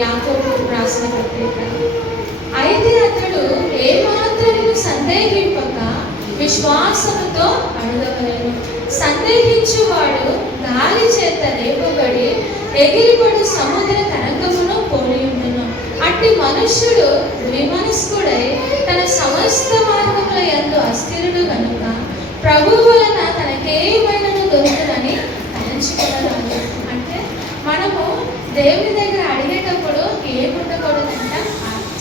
యాకోబు రాసిన పత్రిక. అయితే అతడు ఏమాత్రము సందేహింపక విశ్వాసముతో అడగవలెను. సందేహించువాడు గాలి చేత రేపబడి ఎగిరిపడు సముద్ర తరంగమును పోలి ఉండును. అట్టి మనుష్యుడు ద్విమనస్కుడై తన సమస్త మార్గముల యందు అస్థిరుడు కనుక ప్రభువు వలన తనకేమైనను దొరుకుతుందని తలంచుకోవాలి. అంటే మనము దేవుని దగ్గర అడిగేటప్పుడు ఏముండకూడదంట,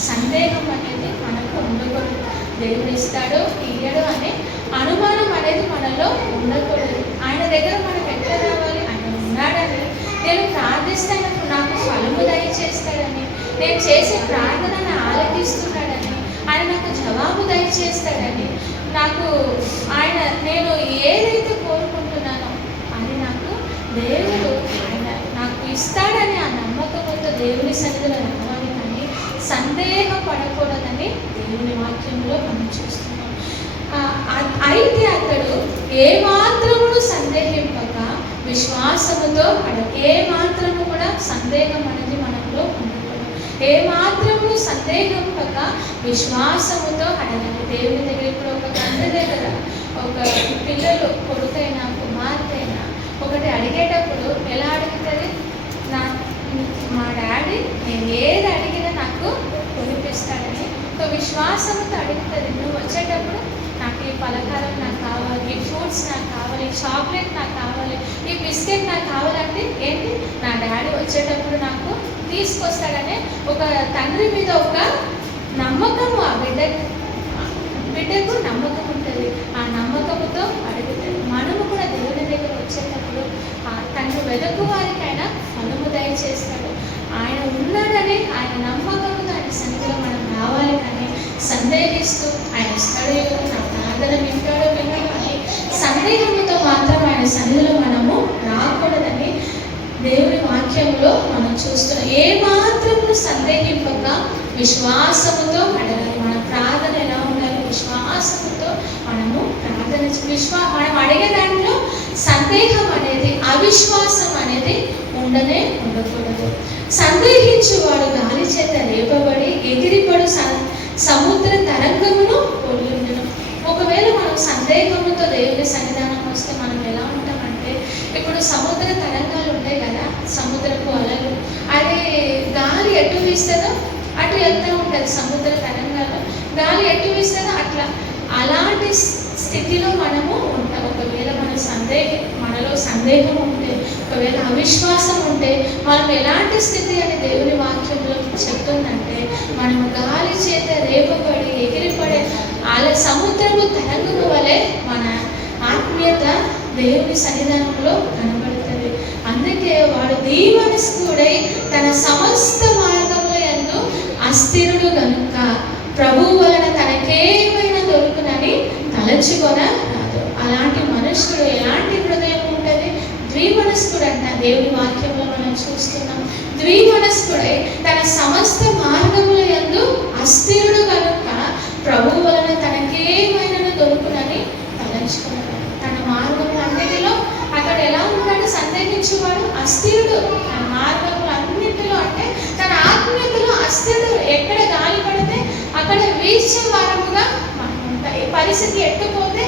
సందేహం అనేది మనకు ఉండకూడదు. దేవుడు ఇస్తాడు ఇయ్యడు అనే అనుమానం అనేది మనలో ఉండకూడదు. ఆయన దగ్గర మనం ఎట్లా రావాలి, ఆయన ఉన్నాడని, నేను ప్రార్థిస్తానప్పుడు నాకు ఫలము దయచేస్తాడని, నేను చేసే ప్రార్థనను ఆలకిస్తున్నాడని, ఆయన నాకు జవాబు దయచేస్తాడని, నాకు ఆయన నేను ఏదైతే కోరుకుంటున్నానో అది నాకు దేవుడు ఆయన నాకు ఇస్తాడని ఆ నమ్మకంతో దేవుని సన్నిధిలో రావాలి. కానీ సందేహపడకూడదని దేవుని వాక్యంలో మనం చూస్తున్నాం. అయితే అతడు ఏమాత్రమును సందేహింపక విశ్వాసముతో ఏమాత్రము కూడా సందేహం అనేది మనలో ఉండకూడదు. ఏమాత్రము సందేహింపక విశ్వాసముతో అడగాలి. దేవుని దగ్గర ఇప్పుడు ఒక తండ్రి దగ్గర ఒక పిల్లలు కొడుకైనా కుమార్తెైనా ఒకటి అడిగేటప్పుడు ఎలా అడుగుతుంది, మా డాడీ నేను ఏది అడిగినా నాకు కొనిపిస్తాడని ఒక విశ్వాసంతో అడుగుతుంది. నువ్వు వచ్చేటప్పుడు నాకు ఈ పలహారం నాకు కావాలి, ఈ ఫ్రూట్స్ నాకు కావాలి, ఈ చాక్లెట్ నాకు కావాలి, ఈ బిస్కెట్ నాకు కావాలంటే ఏంటి, నా డాడీ వచ్చేటప్పుడు నాకు తీసుకొస్తాడనే ఒక తండ్రి మీద ఒక నమ్మకము ఆ బిడ్డకు నమ్మకం ఉంటుంది. ఆ నమ్మకంతో అడుగుతుంది. మనము కూడా దేవుని దగ్గర వచ్చేటప్పుడు తను వెదకు వారికైనా ఫలము దయచేస్తాడు. ఆయన ఉన్నాడని ఆయన నమ్మకంతో ఆయన సన్నిధిలో మనం రావాలి. కానీ సందేహిస్తూ ఆయన ఇస్తాడో నా ప్రార్థన వింటాడో వినడో అని సందేహంతో మాత్రం ఆయన సన్నిధిలో మనము రాకూడదని దేవుని వాక్యంలో మనం చూస్తున్నాం. ఏ మాత్రము సందేహింపక విశ్వాసముతో అడగాలి. మన ప్రార్థన ఎలా ఉండాలి, విశ్వాసముతో మనము ప్రార్థన మనం అడిగే దాంట్లో సందేహం అనేది అవిశ్వాసం అనేది ఉండకూడదు. సందేహించువాడు గాలి చేత రేపబడి ఎగిరిపడు సముద్ర తరంగమును పోలి ఉండును. ఒకవేళ మనం సందేహంతో దేవుని సన్నిధానం వస్తే మనం ఎలా ఉంటామంటే, ఇప్పుడు సముద్ర తరంగాలు ఉంటాయి కదా, సముద్రపు అలలు, అది గాలి ఎటు వీస్తుందో అటు వెళ్తూ ఉంటుంది. సముద్ర తరంగాలు గాలి ఎటు వీస్తుందో అట్లా అలాంటి స్థితిలో మనము ఉంటాం. ఒకవేళ మనలో సందేహం ఉంటే, ఒకవేళ అవిశ్వాసం ఉంటే, మనం ఎలాంటి స్థితి అని దేవుని వాక్యంలో చెప్తుందంటే, మనము గాలి చేత రేపబడి ఎగిరిపడే సముద్రము తరంగము వలె మన ఆత్మీయత దేవుని సన్నిధానంలో కనబడుతుంది. అందుకే వాడు దీవనస్కుడై తన సమస్త మార్గముల యందు అస్థిరుడు గనుక ప్రభువు వలన తనకేమైనా దొరుకునని తలంచుకొనరాదు. అలాంటి మనుష్యుడు ఎలాంటి హృదయం ఉంటుంది, ద్విమనస్కుడు అంట. దేవుని వాక్యంలో మనం చూస్తున్నాం. ద్విమనస్కుడై తన సమస్త మార్గముల యందు అస్థిరుడు కనుక ప్రభువు వలన తనకేమైనా దొరుకునని తలంచుకున్నాడు. తన మార్గములు అన్నిటిలో అతడు ఎలా ఉంటాడు, సందేహించేవాడు అస్థిరుడు. తన మార్గములు అన్నిటిలో అంటే తన ఆత్మీయతలో అస్థిరుడు. ఎక్కడ గాలి పడితే అక్కడ వీచే వారముగా మనం ఉంటాం. ఈ పరిస్థితి ఎట్టుపోతే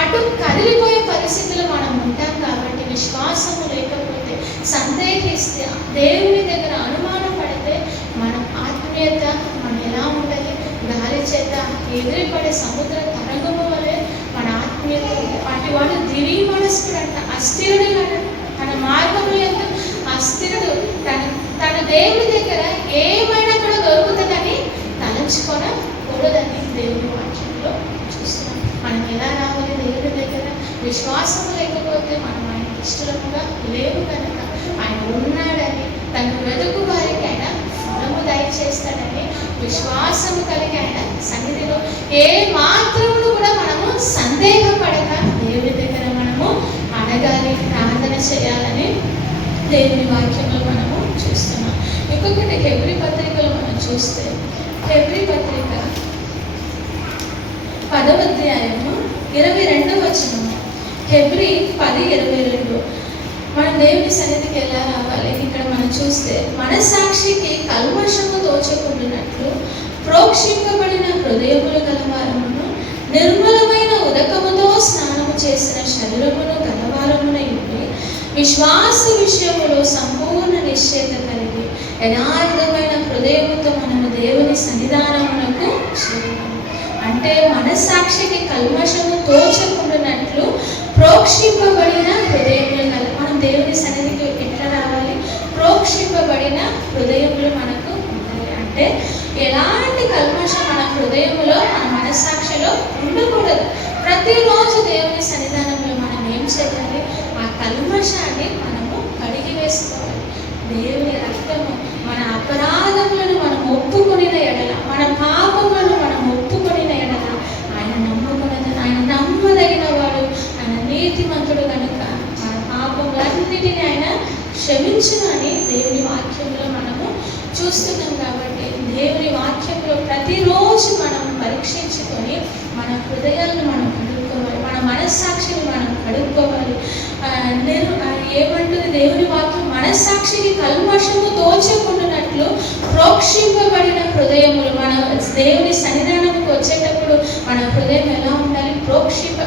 అటు కదిలిపోయే పరిస్థితిలో మనం ఉంటాం. కాబట్టి విశ్వాసము లేకపోతే, సందేహిస్తే, దేవుని దగ్గర అనుమానం పడితే మన ఆత్మీయత మనం ఎలా ఉంటుంది, గాలి చేత ఎగిరిపడే సముద్ర తరంగము వలె మన ఆత్మీయత. అటు వాడు ద్విమనస్కుడు అంట, అస్థిరుడు. తన మార్గంలో అస్థిరుడు. తన దేవుని దగ్గర ఏమైనా కూడా దొరుకుతుందని తలంచుకోనకూడదని దేవుని వాక్యంలో చూస్తున్నాం. మనం ఎలా రావాలి దేవుని దగ్గర? విశ్వాసం లేకపోతే మనం ఆయన ఇష్టముగా లేవు కనుక ఆయన ఉన్నాడని, తను వెతుకు వారికి ఆయన ఫలము దయచేస్తాడని విశ్వాసము కలిగి ఆయన సన్నిధిలో ఏ మాత్రమును కూడా మనము సందేహపడక దేవుని దగ్గర మనము అడగాలి, ప్రార్థన చేయాలని దేవుని వాక్యంలో మనము చూస్తున్నాం. ఇంకొకటి హెబ్రీ పత్రికలో మనం చూస్తే, హెబ్రీ పత్రిక 10వ అధ్యాయము 22వ వచనము. హెబ్రీ 10:22. మన దేవుని సన్నిధికి ఎలా రావాలి? ఇక్కడ మనం చూస్తే, మనసాక్షికి కల్మ ప్రోక్షింపబడిన హృదయములు గలవారమును, నిర్మలమైన ఉదకముతో స్నానము చేసిన శరీరమును గలవారమునై ఉండి, విశ్వాస విషయములో సంపూర్ణ నిశ్చయత కలిగి యథార్థమైన హృదయముతో మనము దేవుని సన్నిధానమునకు చేరుతాము. అంటే మనస్సాక్షికి కల్మషము తోచకుండానట్లు ప్రోక్షింపబడిన హృదయములు గల, మనం దేవుని సన్నిధికి ఎట్లా రావాలి? ప్రోక్షింపబడిన హృదయములు మనకు ఉండాలి. అంటే ఎలాంటి కల్మషం మన హృదయములో, మన మనస్సాక్షిలో ఉండకూడదు. ప్రతిరోజు దేవుని సన్నిధానంలో మనం ఏం చేయాలి? ఆ కల్మషాన్ని మనము కడిగి వేసుకోవాలి. దేవుని రక్తము మన అపరాధములను మనం ఒప్పుకొనిన ఎడల, మన పాపములను మనం ఒప్పుకొనిన ఎడల ఆయన నమ్ముకున్నది, ఆయన నమ్మదగిన వాడు, ఆయన నీతిమంతుడు కనుక మన పాపములన్నిటినీ ఆయన క్షమించును అని దేవుని వాక్యంలో మనము చూస్తున్నాం. కాబట్టి దేవుని వాక్యంలో ప్రతిరోజు మనం పరీక్షించుకొని మన హృదయాలను మనం కడుక్కోవాలి, మన మనస్సాక్షిని మనం కడుక్కోవాలి. ఏమంటుంది దేవుని వాక్యం? మనస్సాక్షికి కల్మషము తోచకుండానట్లు ప్రోక్షింపబడిన హృదయములు. మన దేవుని సన్నిధానంకి వచ్చేటప్పుడు మన హృదయం ఎలా ఉండాలి?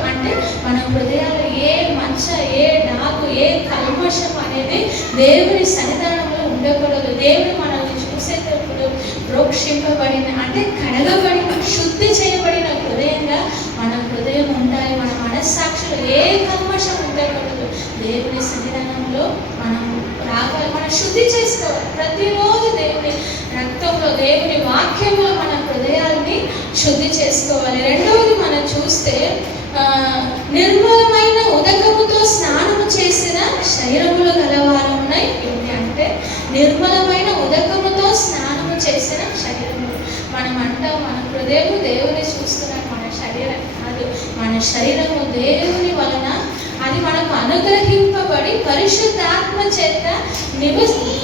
అంటే మన హృదయాలు ఏ మచ్చ, ఏ డాగు, ఏ కల్మషం అనేది దేవుని సన్నిధానంలో ఉండకూడదు. దేవుడు మనల్ని చూసేటప్పుడు ప్రోక్షింపబడిన అంటే కడగబడిన, శుద్ధి చేయబడిన హృదయంగా మన హృదయం ఉండాలి. మన మనస్సాక్షిలో ఏ కల్మషం ఉండకూడదు. దేవుని సన్నిధానంలో మనం రావాలి, మనం శుద్ధి చేసుకోవాలి. ప్రతిరోజు దేవుని రక్తంలో, దేవుని వాక్యంలో మన హృదయాన్ని శుద్ధి చేసుకోవాలి. రెండవది మనం చూస్తే నిర్మలమైన ఉదకముతో స్నానము చేసిన శరీరములు గలవారమునై ఉంది. అంటే నిర్మలమైన ఉదకముతో స్నానము చేసిన శరీరములు. మనం అంటాం మన హృదయము దేవుని చూస్తున్నాడు, మన శరీరం కాదు. మన శరీరము దేవుని వలన అది మనకు అనుగ్రహింపబడి పరిశుద్ధాత్మ చేత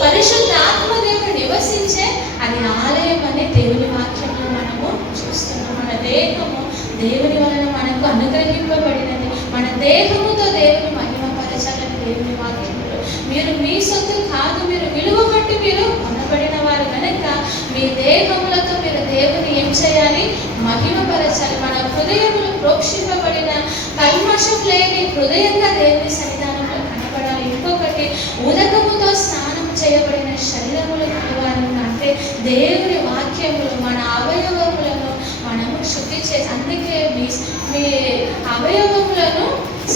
పరిశుద్ధాత్మ దేవుడు నివసించే అది ఆలయం అనే దేవుని వాక్యంలో మనము చూస్తున్నాం. మన దేహము దేవుని వలన మనకు అనుగ్రహింపబడినది. మన దేహముతో దేవుని మహిమపరచాలని దేవుని వాక్యంలో, మీరు మీ సొత్తు కాదు, మీరు విలువ బట్టి మీరు కొనబడిన వారు కనుక మీ దేహములతో మీరు దేవుని ఏం చేయాలి? మహిమపరచాలి. మన హృదయములు ప్రోక్షింపబడిన కల్మషం లేని హృదయంగా దేవుని సన్నిధానంలో కనబడాలి. ఇంకొకటి, ఉదకముతో స్నానం చేయబడిన శరీరములు కలవారంగా. అంటే దేవుని వాక్యములు మన అవయవములను మనము శుద్ధి చేసి, అందుకే మీ అవయవములను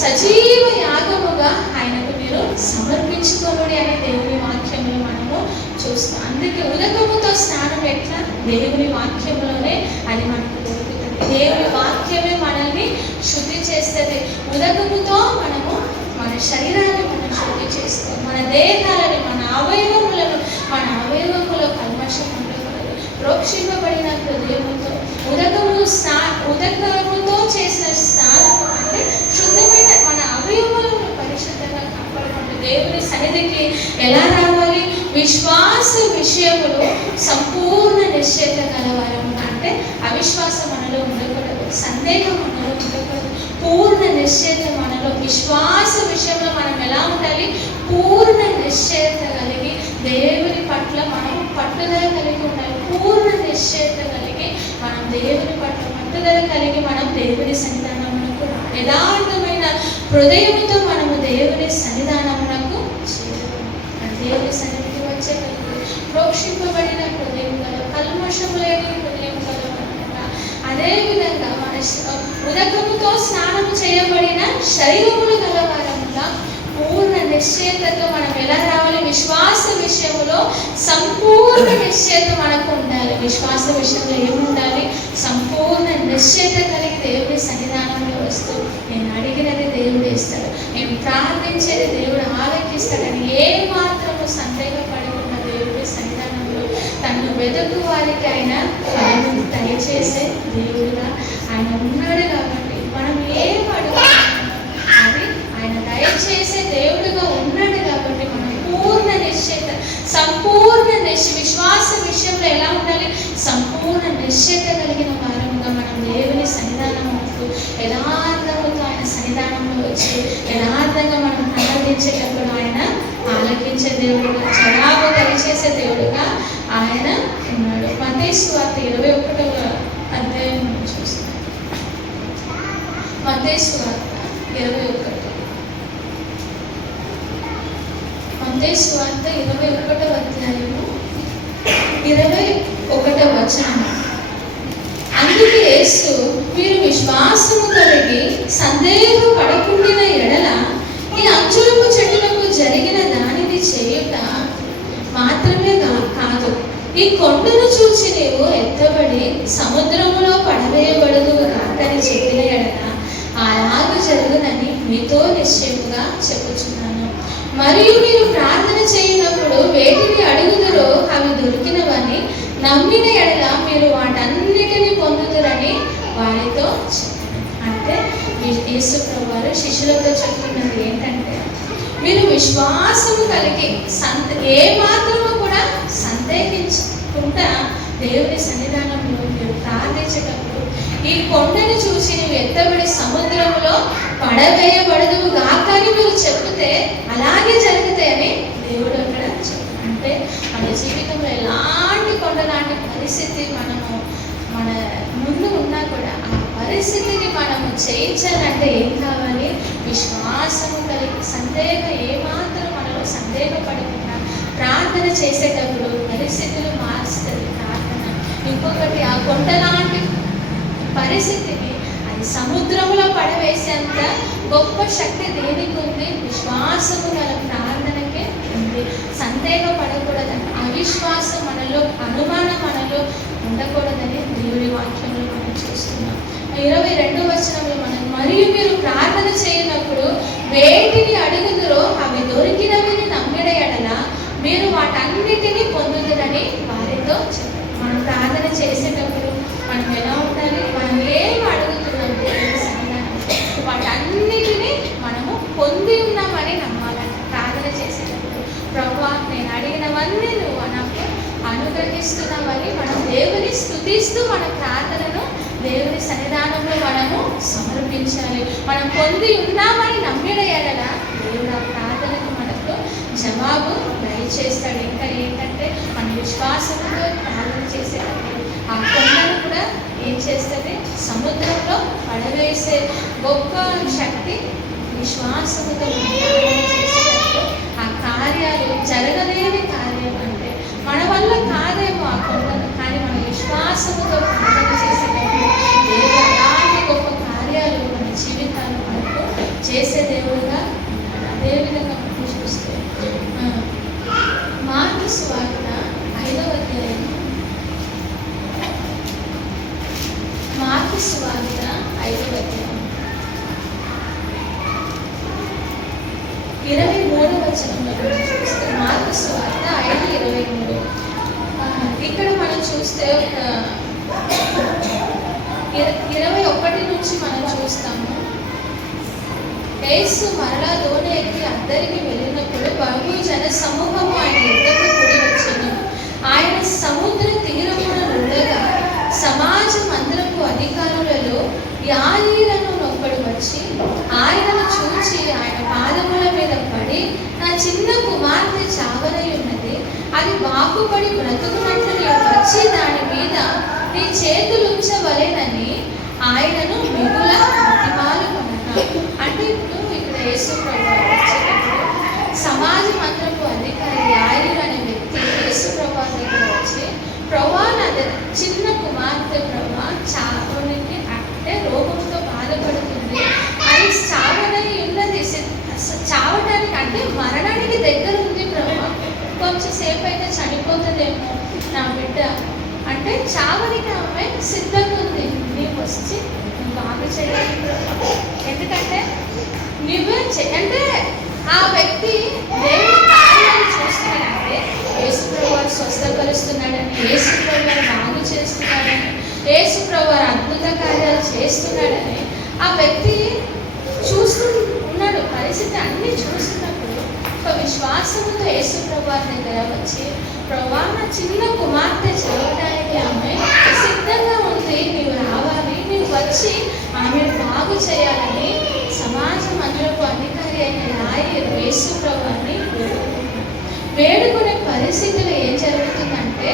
సజీవ యాగముగా ఆయనకు మీరు సమర్పించుకోనుడి అనే దేవుని వాక్యములు మనము చూస్తాం. అందుకే ఉదకముతో స్నానం ఎట్లా? దేవుని వాక్యములోనే అది మనకు దొరుకుతుంది. దేవుని వాక్యమే మనల్ని శుద్ధి చేస్తుంది. ఉదకముతో మనము మన శరీరాన్ని మనం శుద్ధి చేసుకోవాలి, మన దేహాలని, మన అవయవములను, మన అవయవములో కల్మషం ఉండకూడదు. ప్రోక్షింపబడిన హృదయముతో ఉదకముతో చేసిన స్నానము అంటే శుద్ధమైన మన అవయవములను పరిశుద్ధంగా కాపాడుకుంటూ దేవుని సన్నిధికి ఎలా రావాలి? విశ్వాస విషయములో సంపూర్ణ నిశ్చయత గలవారము. అంటే అవిశ్వాసం మనలో ఉండకూడదు, సందేహం మనలో ఉండకూడదు. పూర్ణ నిశ్చయత మనలో, విశ్వాస విషయంలో మనం ఎలా ఉండాలి? పూర్ణ నిశ్చయత కలిగి దేవుని పట్ల మనం పట్టుదల కలిగి ఉండాలి. పూర్ణ నిశ్చయత కలిగి మనం దేవుని పట్ల పట్టుదల కలిగి మనం దేవుని సన్నిధానమునకు యథార్థమైన హృదయముతో మనము దేవుని సన్నిధానమునకు చేరుతాము. దేవుని సన్నిధికి వచ్చేటప్పుడు ప్రోక్షింపబడిన హృదయం గల, కల్మషము లేని హృదయం గల, అదేవిధంగా మన ఉదకముతో స్నానము చేయబడిన శరీరములు గలవారముగా పూర్ణ నిశ్చయతతో మనం ఎలా రావాలి? విశ్వాస విషయంలో సంపూర్ణ నిశ్చయత మనకు ఉండాలి. విశ్వాస విషయంలో ఏముండాలి? సంపూర్ణ నిశ్చయత కలిగి దేవుడి సన్నిధానంలో వస్తూ నేను అడిగినది దేవుడు ఇస్తాడు, నేను ప్రార్థించేది దేవుడు ఆలకిస్తాడని ఏ మాత్రము సందేహపడకుండా దేవుడి సన్నిధానంలో తను వెతుకు వారికి ఆయన ఫలము దయచేసే దేవుడుగా ఆయన ఉన్నాడు. కాబట్టి మనం ఏం అడుగుతున్నామో అది ఆయన దయచేసే దేవుడుగా ఉన్నాడు. కాబట్టి మనం పూర్ణ నిశ్చయత, సంపూర్ణ విశ్వాస విషయంలో ఎలా ఉండాలి? సంపూర్ణ నిశ్చయత కలిగిన వారముగా మనం దేవుని సన్నిధానముకు యథార్థముతో ఆయన సన్నిధానంలో వచ్చి యథార్థంగా మనం ప్రార్థించేటప్పుడు ఆయన ఆలకించే దేవుడుగా, జవాబు దయచేసే దేవుడుగా ఆయన ఉన్నాడు. మత్తయి సువార్త 21వ అధ్యాయం చూస్తాం. మత్తయి సువార్త 21. మత్తయి సువార్త 21వ అధ్యాయము 21వ వచనం. అందుకే యేసు, మీరు విశ్వాసము కలిగి సందేహపడకుండిన ఎడల ఈ అంజూరపు చెట్టులకు జరిగిన దానిని చేయుట మాత్రమే కాదు, ఈ కొండను చూచి నీవు ఎత్తబడి సముద్రములో పడవేయబడదు కాకని చెప్పిన ఎడల అలాగూ జరుగునని మీతో నిశ్చయముగా చెప్పుచున్నాను. మరియు మీరు ప్రార్థన చేయనప్పుడు వేటిని అడుగుదరో అవి దొరికినవని నమ్మిన ఎడల మీరు వాటన్నిటిని పొందుదురని వారితో చెప్పాను. అంటే యేసు ప్రభువారు శిష్యులతో చెప్తున్నది ఏంటంటే, మీరు విశ్వాసము కలిగి ఏ మాత్రము కూడా సందేహించకుండా దేవుని సన్నిధానంలో మీరు ప్రార్థించేటప్పుడు ఈ కొండను చూసి నువ్వు ఎత్తబడి సముద్రంలో పడవేయబడదు గాక అని మీరు చెప్తే అలాగే జరుగుతాయని దేవుడు అక్కడ చెప్పారు. అంటే మన జీవితంలో ఎలాంటి కొండ లాంటి పరిస్థితి మన ముందు ఉన్నా కూడా ఆ పరిస్థితిని మనము చేయించాలంటే ఏం కావాలి? విశ్వాసము కలిగి ఏమాత్రం మనలో సందేహపడకుండా ప్రార్థన చేసేటప్పుడు పరిస్థితులు మారుస్తుంది ప్రార్థన. ఇంకొకటి, ఆ కొండ లాంటి పరిస్థితిని అది సముద్రంలో పడవేసేంత గొప్ప శక్తి దేనికి ఉంది? విశ్వాసము గల ప్రార్థనకే ఉంది. సందేహపడకూడదని, అవిశ్వాసం మనలో, అనుమానం మనలో ఉండకూడదని దేవుడి వాక్యంలో మనం చూస్తున్నాం. 22వ వచనంలో మనం, మరియు మీరు ప్రార్థన చేయనప్పుడు వేటిని అడుగుదురో అవి దొరికినవిని నమ్మిన ఎడల మీరు వాటన్నిటినీ పొందుదురని వారితో చెప్పారు. మనం ప్రార్థన చేసేటప్పుడు మనం ఎలా ఉండాలి? మనం ఏం అడుగుతున్నాం దేవుని సన్నిధానం, వాటన్నిటినీ మనము పొంది ఉన్నామని నమ్మాలంట. ప్రార్థన చేసేటప్పుడు ప్రభువా నేను అడిగినవన్నీ నువ్వు నాకు అనుగ్రహిస్తున్నావని మనం దేవుని స్తుతిస్తూ మన ప్రార్థనను దేవుని సన్నిధానంలో మనము సమర్పించాలి. మనం పొంది ఉన్నామని నమ్మిన ఎడల దేవుడు ఆ ప్రార్థనకు మనకు జవాబు దయచేస్తాడు. ఇంకా ఏంటంటే మన విశ్వాసంతో ప్రార్థన చేసేటప్పుడు ఆ కొండను కూడా ఏం చేస్తుంది? సముద్రంలో పడవేసే గొప్ప శక్తి విశ్వాసముతో ప్రార్థన చేసేటప్పుడు ఆ కార్యాలు జరగలేని కార్యం అంటే మన వల్ల కాదేమో ఆ కొండను, కానీ మన విశ్వాసముతో ప్రార్థన చేసేటప్పుడు దేవుడు అలాంటి గొప్ప కార్యాలు మన జీవితాలు మనకు చేసే దేవుడుగా ఉన్నాడు. అదేవిధంగా మనం చూస్తే మార్కు సువార్త 5వ అధ్యాయం, మార్కు సువార్త 5వ అధ్యాయం 23వ వచనంలో చూస్తే, మార్కు సువార్త 5:23. ఇక్కడ మనం చూస్తే 21 నుంచి మనం చూస్తాము. యేసు మరలా దోణి ఎక్కి అద్దరికి వెళ్ళినప్పుడు బహు జన సమూహము ఆయన యుద్ధకు కూడి వచ్చెను. ఆయన సముద్ర తీరమున ఉండగా సమాజ మందిరపు అధికారులలో యాయీరను ఒకడు వచ్చి ఆయనను చూచి ఆయన పాదముల మీద పడి, నా చిన్న కుమార్తె చావనై ఉన్నది, అది బాగుపడి బ్రతుకున్నట్లు నీవు వచ్చి దాని మీద నీ చేతులుంచవలెనని ఆయనను మిగుల బతిమాలు కొనగా. అంటే ఇప్పుడు ఇక్కడ యేసు ప్రభువు వచ్చేటప్పుడు సమాజ మందిరపు అధికారి యాయీరు అనే వ్యక్తి యేసు ప్రభువు దగ్గర వచ్చి, ప్రభువా నా చిన్న కుమార్తె ప్రభువా చావనికి, అంటే రోగంతో బాధపడుతుంది, అది చావనై ఉన్నది, చావటానికి అంటే మరణానికి దగ్గర ఉంది ప్రభువా, కొంచెం సేపు అయితే చనిపోతుందేమో నా బిడ్డ అంటే చావనికి ఆమె సిద్ధంగా ఉంది. నీవు వచ్చి నువ్వు బాగా చేయాలి, ఎందుకంటే నువ్వు అంటే ఆ వ్యక్తి దేవుని కార్యాలు చూస్తున్నాడంటే యేసు ప్రభువారు స్వస్థపరుస్తున్నాడని, యేసు ప్రభువారు బాగు చేస్తున్నాడని, యేసు ప్రభువారు అద్భుత కార్యాలు చేస్తున్నాడని ఆ వ్యక్తి చూస్తూ ఉన్నాడు. పరిస్థితి అన్నీ చూస్తున్నప్పుడు ఒక విశ్వాసంతో యేసు ప్రభువారి దగ్గర వచ్చి, ప్రభువా నా చిన్న కుమార్తె చదవడానికి ఆమె సిద్ధంగా ఉంది, నీవు రావాలి, నీవు వచ్చి ఆమె బాగు చేయాలని సమాజ మందిరపు అధికారి అయిన యాయీరు యేసు ప్రభువారిని వేడుకునే పరిస్థితులు ఏం జరుగుతుందంటే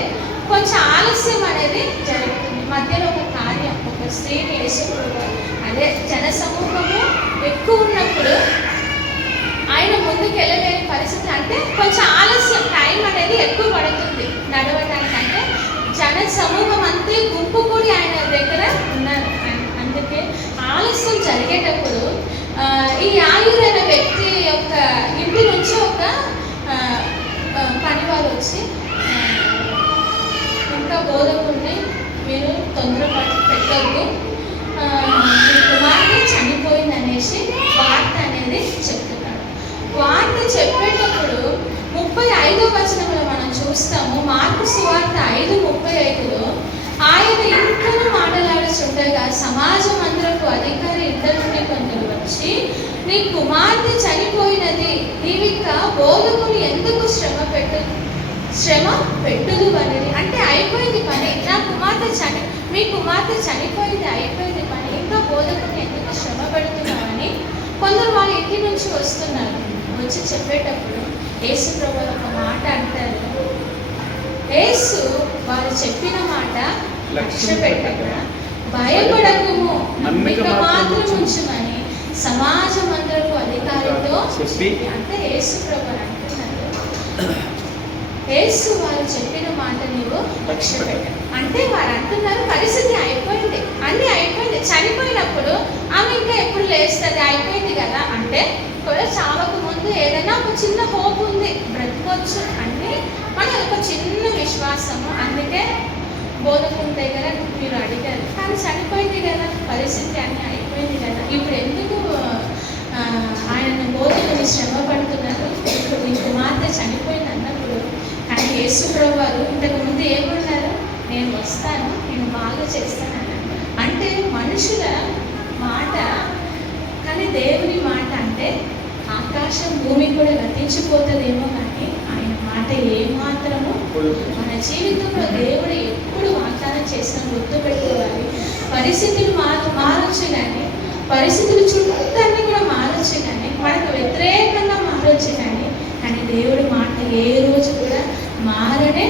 కొంచెం ఆలస్యం అనేది జరుగుతుంది. మధ్యలో ఒక కార్యం, ఒక స్త్రీని యేసుప్రభు అదే జన సమూహము ఎక్కువ ఉన్నప్పుడు ఆయన ముందుకు వెళ్ళలేని పరిస్థితి, అంటే కొంచెం ఆలస్యం, టైం అనేది ఎక్కువ పడుతుంది నడవడానికి. అంటే జన సమూహం అంతే గుంపు కూడి ఆయన దగ్గర ఉన్నారు. అందుకే ఆలస్యం జరిగేటప్పుడు ఈ ఆయురైన వ్యక్తి యొక్క ఇంటి నుంచి ఒక పనివారు వచ్చి, ఇంకా బోధకుడిని మీరు పెట్టద్దు, మీ కుమార్తె చనిపోయింది అనేసి వార్త అనేది చెప్తున్నాడు. వార్త చెప్పేటప్పుడు 35వ వచనంలో మనం చూస్తాము. మార్కు సువార్త 5:35లో ఆయన ఇంకను మాట్లాడుచుండగా సమాజ మందిరపు అధికారి ఇద్దరు నుండి కొందరు వచ్చి, నీ కుమార్తె చనిపోయినది, నీవిక బోధకుని ఎందుకు శ్రమ పెట్టుదు అనేది. అంటే అయిపోయింది పని, మీ కుమార్తె చనిపోయింది, అయిపోయింది పని, ఇంకా బోధకుని ఎందుకు శ్రమ పెడుతున్నామని కొందరు వాళ్ళ ఇంటి నుంచి వస్తున్నారు. వచ్చి చెప్పేటప్పుడు యేసు ప్రభు ఒక మాట అంటారు. యేసు వారు చెప్పిన మాట లక్ష్య పెట్టక భయపడకుము, నమ్మిక మాత్రం ఉంచుమని సమాజ మందిరపు అధికారితో చెప్పి, అంటే యేసు ప్రభు అంటున్నారు, యేసు వారు చెప్పిన మాట నీవు లక్ష్య పెట్ట. అంటే వారు అంటున్నారు పరిస్థితి అయిపోయింది, అన్నీ అయిపోయింది, చనిపోయినప్పుడు ఆమె ఇంకా ఎప్పుడు లేస్తుంది, అయిపోయింది కదా. అంటే కూడా చావకు ముందు ఏదైనా ఒక చిన్న హోప్ ఉంది, బ్రతకొచ్చు అంటే మన ఒక చిన్న విశ్వాసము. అందుకే బోధకుని దగ్గర మీరు అడిగారు, కానీ చనిపోయింది కదా, పరిస్థితి అన్నీ అయిపోయింది కదా, ఇప్పుడు ఎందుకు ఆయన బోధకుని శ్రమ పడుతున్నారు, ఇప్పుడు మీ కుమార్తె చనిపోయింది అన్నప్పుడు. కానీ యేసు ప్రభు వారు ఇంతకు ముందు ఏమన్నారు, నేను వస్తాను, నేను బాగా చేస్తాను అన్నారు. అంటే మనుషుల మాట కానీ దేవుని మాట అంటే ఆకాశం భూమి కూడా గతించిపోతుందేమో, కానీ ఆయన మాట ఏమాత్రము మన జీవితంలో దేవుడు ఎప్పుడు వాగ్దానం చేసిన గుర్తుపెట్టుకోవాలి. పరిస్థితులు మారొచ్చు కానీ, పరిస్థితులు చుట్టూ కూడా మారొచ్చు కానీ, మనకు వ్యతిరేకంగా మారొచ్చు కానీ, కానీ దేవుడి మాట ఏ రోజు కూడా మారదు.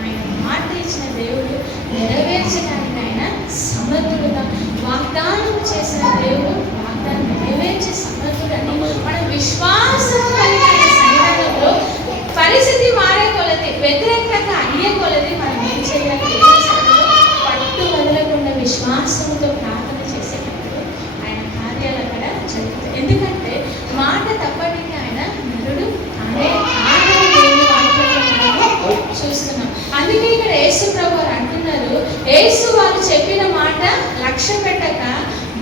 ఆయన మాట ఇచ్చిన దేవుడు నెరవేర్చడానికి ఆయన సమర్థుడుగా, వాగ్దానం చేసిన దేవుడు వాగ్దానం నెరవేర్చే సమర్థుడని మన విశ్వాసం కలిగిన సంఘంలో పరిస్థితి మారే కొలది, వ్యతిరేకంగా అయ్యే కొలది మనం ఏం చేయాలి, పట్టు వదలకుండా విశ్వాసంతో ప్రార్థన చేసేటప్పుడు ఆయన కార్యాలు అక్కడ జరుగుతాయి. ఎందుకంటే మాట తప్పడానికి ఆయన నరుడు చూస్తున్నాం. అందుకే ఇక్కడ యేసు ప్రభు అంటున్నారు, యేసు వారు చెప్పిన మాట లక్ష్య పెట్టక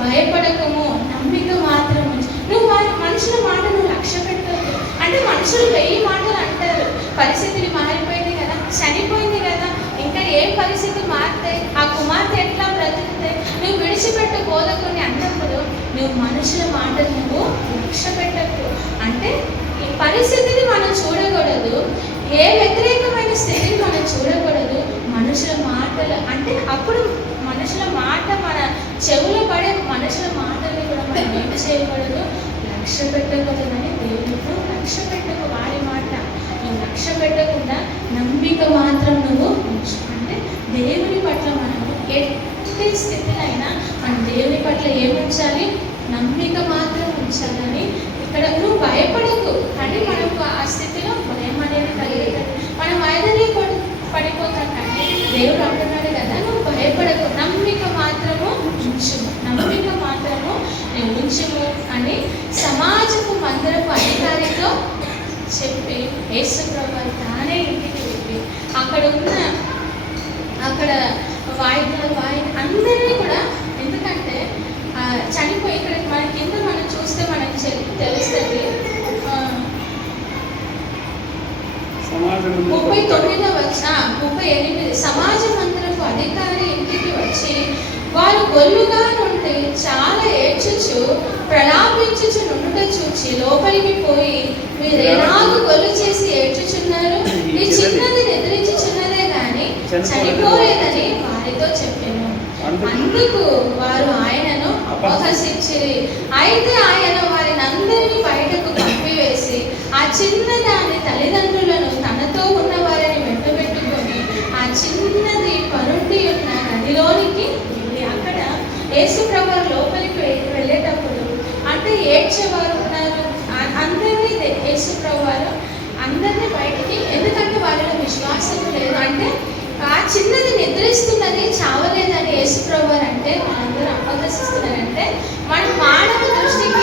భయపడకము, నమ్మిక మాత్రం. నువ్వు మనుషుల మాట నువ్వు లక్ష్య పెట్టదు. అంటే మనుషులు 1000 మాటలు అంటారు, పరిస్థితులు మారిపోయింది కదా, చనిపోయింది కదా, ఇంకా ఏం పరిస్థితి మారుతాయి, ఆ కుమార్తె ఎట్లా బ్రతుకుతాయి, నువ్వు విడిచిపెట్టు బోధకుని అన్నప్పుడు నువ్వు మనుషుల మాటలు నువ్వు లక్ష్య పెట్టకు. అంటే ఈ పరిస్థితిని మనం చూడకూడదు, ఏ వ్యతిరేకమైన స్థితిని మనం చూడకూడదు. మనుషుల మాటలు అంటే అప్పుడు మనుషుల మాట మన చెవులో పడే మనుషుల మాటలు కూడా మనం ఏం చేయకూడదు, లక్ష్య పెట్టకూడదని దేవునితో లక్ష్య పెట్టకు. వారి మాట నువ్వు లక్ష్య పెట్టకుండా నమ్మిక మాత్రం నువ్వు ఉంచు. అంటే దేవుని పట్ల మనము ఎట్టి స్థితినైనా మనం దేవుని పట్ల ఏముంచాలి, నమ్మిక మాత్రం ఉంచాలని. ఇక్కడ నువ్వు భయపడకు, కానీ మనకు ఆ స్థితిలో భయం అనేది కలిగేది, మనం ఐదనే పడిపోతాం. కానీ దేవుడు అంటున్నాడు కదా, నువ్వు భయపడకు, నమ్మిక మాత్రము ఉంచుము, నమ్మిక మాత్రము నేను ఉంచుము అని సమాజపు మందిరపు అధికారితో చెప్పి యేసు ప్రభు తానే ఇంటికి వెళ్ళి అక్కడ వాయిద్యాలు అందరినీ కూడా, ఎందుకంటే చనిపోయి ఇక్కడ మన కింద మనం చూస్తే మనకి తెలుస్తుంది. 38 సమాజ మందిరపు అధికారి ఇంటికి వచ్చి వారు గొల్లుగా నుండి చాలా ఏడ్చుచు ప్రలాపించుచు నుండుట చూచి లోపలికి పోయి, మీరు ఎలాగూ గొల్లు చేసి ఏడ్చుచున్నారు, ఈ చిన్నది నిద్రించుచున్నదే గాని చనిపోలేదని వారితో చెప్పాను. అందుకు వారు ఆయనను అపహసించిరి. అయితే ఆయన వారిని అందరినీ బయటకు పంపివేసి ఆ చిన్నదాని తల్లిదండ్రులను తనతో ఉన్న వారిని వెంటబెట్టుకొని ఆ చిన్నది పరుండి ఉన్న నదిలోనికి వెళ్ళి అక్కడ యేసు ప్రభువు లోపలికి వెళ్ళేటప్పుడు అంటే ఏడ్చేవారు ఉన్నారు. అందరినీ యేసు ప్రభువు అందరినీ బయటికి, ఎందుకంటే వాళ్ళలో విశ్వాసం లేదు. అంటే ఆ చిన్నది నిద్రిస్తున్నది, చావలేదని యేసు ప్రభువు అంటే మనందరూ అపహసిస్తున్నారంటే మన మానవ దృష్టికి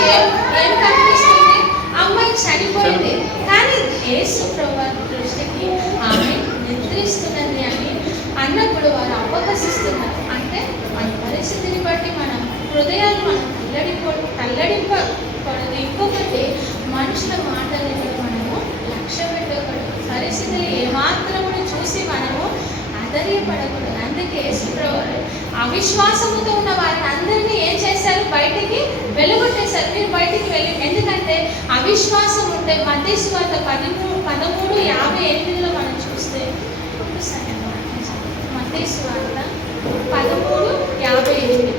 ఏం కనిపిస్తుంది? అమ్మాయి చనిపోయింది. కానీ యేసు ప్రభువు దృష్టికి ఆమె నిద్రిస్తున్నది అని అన్నప్పుడు వారు అపహసిస్తున్నారు. అంటే మన పరిస్థితిని బట్టి మన హృదయాలు మనం తల్లడింపకూడదు. ఇంకొకటి మనుషుల మాటలను మనము లక్ష్య పెట్టకూడదు. పరిస్థితులు ఏమాత్రమును చూసి మనము ఆశ్చర్యపడకూడదు. అందుకే అవిశ్వాసముతో ఉన్న వారిని అందరినీ ఏం చేశారు? బయటికి వెలుగొట్టేశారు. మీరు బయటికి వెళ్ళి, ఎందుకంటే అవిశ్వాసం ఉంటే మత్తయి సువార్త 13:58 మనం చూస్తే, మత్తయి సువార్త 13:58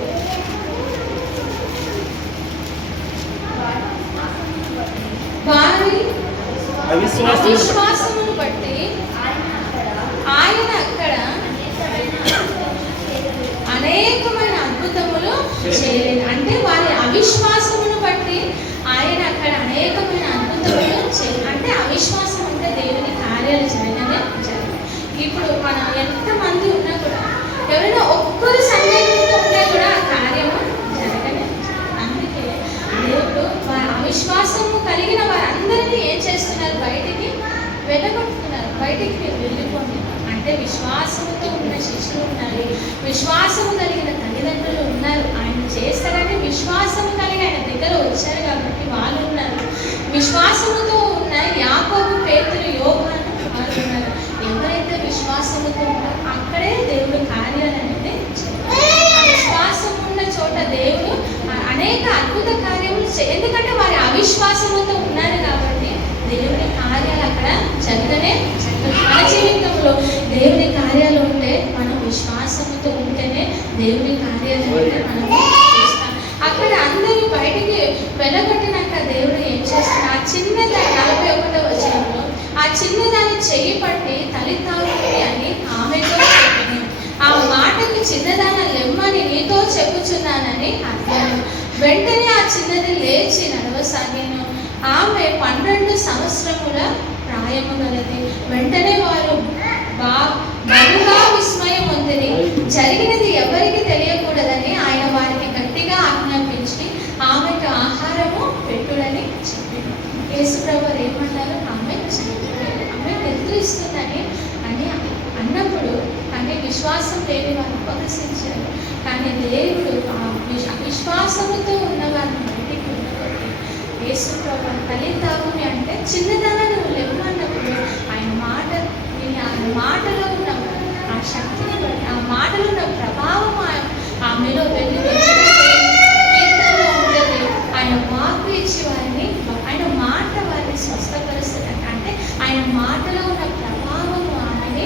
వారి అవిశ్వాసమును బట్టి ఆయన అక్కడ అనేకమైన అద్భుతములు చేయలేదు. అంటే వారి అవిశ్వాసమును బట్టి ఆయన అక్కడ అనేకమైన అద్భుతములు చేయలేదు. అంటే అవిశ్వాసం అంటే దేవుని కార్యాలు జరగనే జరగదు. ఇప్పుడు మనం ఎంతమంది ఉన్నా కూడా ఎవరైనా ఒక్కరు సందేహంతో ఉంటే కూడా ఆ కార్యము జరగనే. అందుకే దేవుడు వారి అవిశ్వాసము కలిగిన వారందరినీ ఏం చేస్తున్నారు? బయటికి వెళ్ళగొట్టుతున్నారు. బయటికి మీరు వెళ్ళిపోండి అంటే విశ్వాసముతో ఉన్న శిష్యులు ఉన్నారు, విశ్వాసము కలిగిన తల్లిదండ్రులు ఉన్నారు. ఆయన చేస్తారని విశ్వాసము కలిగి ఆయన దగ్గర వచ్చారు కాబట్టి వాళ్ళు ఉన్నారు. విశ్వాసముతో ఉన్న యాకోబు, పేతురు, యోహాను వారు ఉన్నారు. ఎవరైతే విశ్వాసముతో ఉన్నారో అక్కడే దేవుడు కార్యాలు అనేది విశ్వాసం ఉన్న చోట దేవుడు అనేక అద్భుత కార్యములు ఎందుకంటే వారి అవిశ్వాసముతో ఉన్నారు కాబట్టి దేవుని కార్యాలు అక్కడ జరగనే జరగదు. మన జీవితంలో దేవుని కార్యాలు ఉంటే మనం విశ్వాసంతో ఉంటేనే దేవుని కార్యాలు ఉంటే మనం చూస్తాం. అక్కడ అందరూ బయటికి వెళ్ళగొట్టినాక దేవుడు ఏం చేస్తాడు? ఆ చిన్నదాన్ని 41వ వచనంలో ఆ చిన్నదాన్ని చెయ్యి పట్టి తలితావుతుంది అని ఆమెతో చెప్పాను. ఆ మాటకి చిన్నదాన్ని లెమ్మని నీతో చెప్పుచున్నానని అర్థం. వెంటనే ఆ చిన్నది లేచి నడవసాగాను. ఆమె 12 సంవత్సరముల ప్రాయము గలది. వెంటనే వారు బహుగా విస్మయం పొందిరి. జరిగినది ఎవరికి తెలియకూడదని ఆయన వారికి గట్టిగా ఆజ్ఞాపించి ఆమెకు ఆహారము పెట్టుడని చెప్పారు. యేసు ప్రభువు ఏమన్నారు? ఆమె నిద్రిస్తుందని అని అన్నప్పుడు కానీ విశ్వాసం లేని వారు ఉపహసించారు. కానీ దేవుడు విశ్వాసముతో ఉన్న వారిని బయటికి ఉండగొట్టి యేసు ప్రభువు తల్లితావుని అంటే చిన్నదాన్ని నువ్వు లేవన్నప్పుడు ఆయన మాటలో ఉన్న ఆ శక్తిని బట్టి ఆ మాటలో ఉన్న ప్రభావం ఆమెలో వెళ్ళి కీర్తనలో ఉండేది. ఆయన వాక్కు ఇచ్చి వారిని ఆయన మాట వారిని స్వస్థపరుస్తున్నట్టు అంటే ఆయన మాటలో ఉన్న ప్రభావం ఆమెని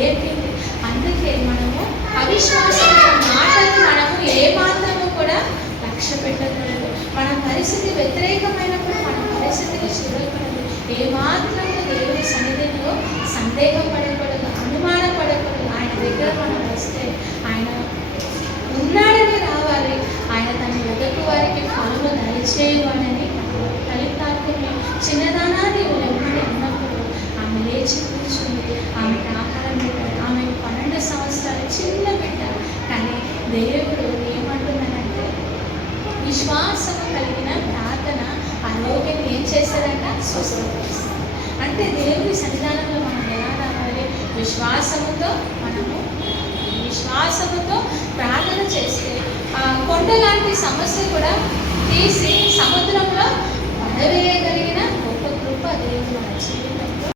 లేపింది. అందుకే మనము అవిశ్వాసమైన మాటలు మనము ఏ మాత్రము కూడా లక్ష్య పెట్టకూడదు. మన పరిస్థితి వ్యతిరేకమైనప్పుడు మన పరిస్థితిని చూడకూడదు. ఏ మాత్రము దేవుని సన్నిధిలో సందేహపడకూడదు, అనుమానపడకూడదు. ఆయన దగ్గర మనం వస్తే ఆయన ఉన్నాడని రావాలి. ఆయన తన ఎదుటి వారికి ఫలము దయచేయవాడని తల్లిదండ్రుని చిన్నదానాన్ని లెమ్మని అన్నప్పుడు ఆమె లేచి కూర్చుంది. ఆమెకు ఆహారం పెట్టారు. ఆమెకు 12 సంవత్సరాలు చిన్న బిడ్డ. కానీ దేవుడు ఏమంటున్నాడంటే విశ్వాసము కలిగిన ప్రార్థన ఆ రోగిని ఏం చేస్తాడంట? స్వస్థపరుస్తాడు. అంటే దేవుని సన్నిధానంలో మనం ఎలా రావాలి? విశ్వాసముతో ప్రార్థన చేస్తే ఆ కొండ లాంటి సమస్య కూడా తీసి సముద్రంలో పడవేయగలిగిన గొప్ప కృప దేవుడు మన జీవితం